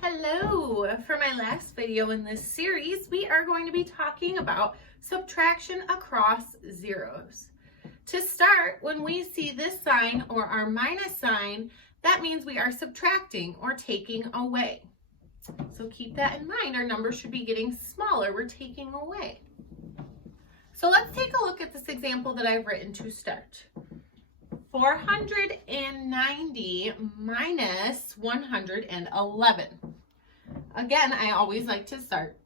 Hello! For my last video in this series, we are going to be talking about subtraction across zeros. To start, when we see this sign or our minus sign, that means we are subtracting or taking away. So keep that in mind. Our number should be getting smaller. We're taking away. So let's take a look at this example that I've written to start. 490 minus 111. Again, I always like to start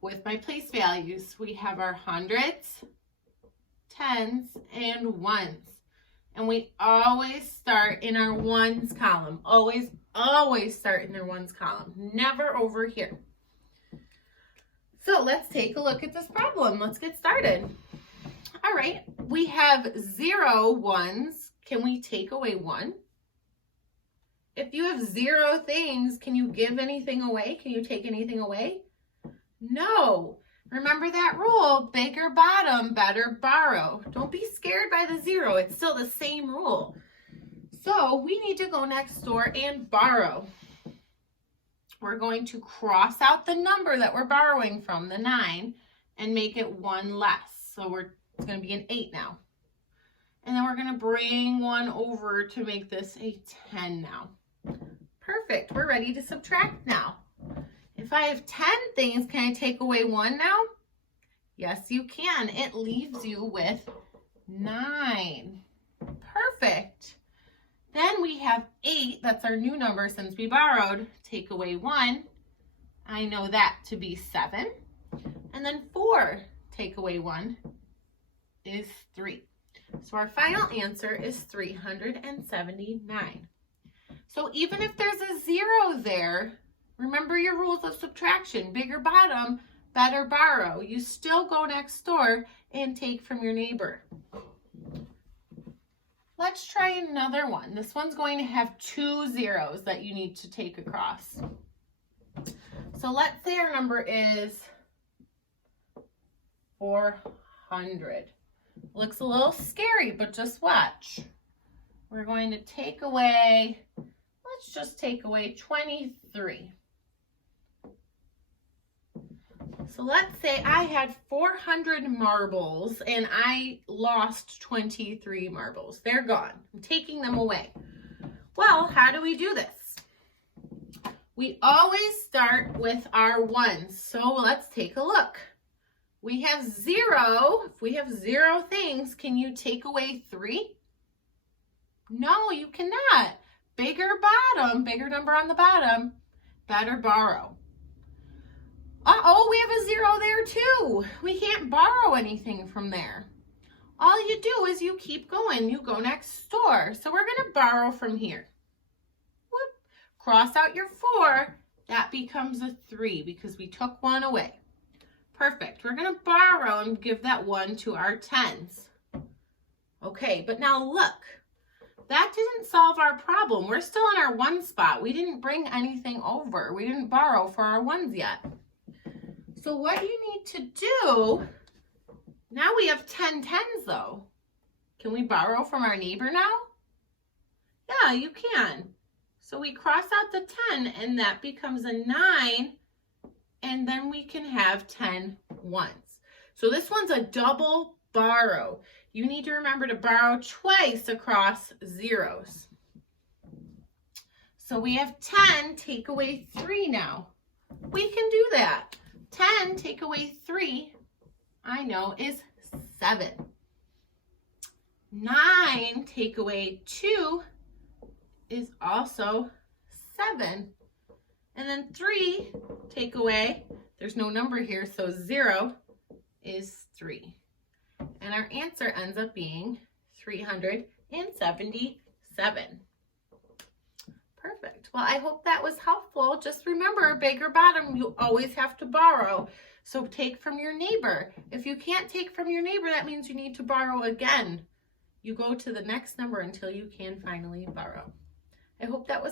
with my place values. We have our hundreds, tens, and ones. And we always start in our ones column. Always start in their ones column. Never over here. So let's take a look at this problem. Let's get started. All right, we have 0 ones. Can we take away 1? If you have 0 things, can you give anything away? Can you take anything away? No. Remember that rule, bigger bottom, better borrow. Don't be scared by the 0. It's still the same rule. So we need to go next door and borrow. We're going to cross out the number that we're borrowing from, the 9, and make it 1 less. So it's going to be an 8 now. And then we're going to bring 1 over to make this a 10 now. Perfect. We're ready to subtract now. If I have 10 things, can I take away 1 now? Yes, you can. It leaves you with 9. Perfect. Then we have 8. That's our new number since we borrowed. Take away 1. I know that to be 7. And then 4, take away 1, is 3. So our final answer is 379. So even if there's a 0 there, remember your rules of subtraction. Bigger bottom, better borrow. You still go next door and take from your neighbor. Let's try another one. This one's going to have 2 zeros that you need to take across. So let's say our number is 400. Looks a little scary, but just watch. We're going to take away, let's just take away 23. So let's say I had 400 marbles and I lost 23 marbles. They're gone. I'm taking them away. Well, how do we do this? We always start with our ones. So let's take a look. We have 0. If we have 0 things, can you take away 3? No, you cannot. Bigger bottom, bigger number on the bottom, better borrow. Uh-oh, we have a 0 there too. We can't borrow anything from there. All you do is you keep going. You go next door. So we're going to borrow from here. Whoop. Cross out your 4. That becomes a 3 because we took 1 away. Perfect. We're going to borrow and give that 1 to our tens. Okay, but now look. That didn't solve our problem. We're still in our 1 spot. We didn't bring anything over. We didn't borrow for our 1s yet. So what you need to do, now we have 10 tens though. Can we borrow from our neighbor now? Yeah, you can. So we cross out the 10 and that becomes a 9. And then we can have 10 ones. So this one's a double borrow. You need to remember to borrow twice across zeros. So we have 10, take away 3 now. We can do that. 10, take away 3, I know, is 7. 9, take away 2, is also 7. And then 3, take away, there's no number here, so 0 is 3. And our answer ends up being 377. Perfect. Well, I hope that was helpful. Just remember, bigger bottom, you always have to borrow. So take from your neighbor. If you can't take from your neighbor, that means you need to borrow again. You go to the next number until you can finally borrow. I hope that was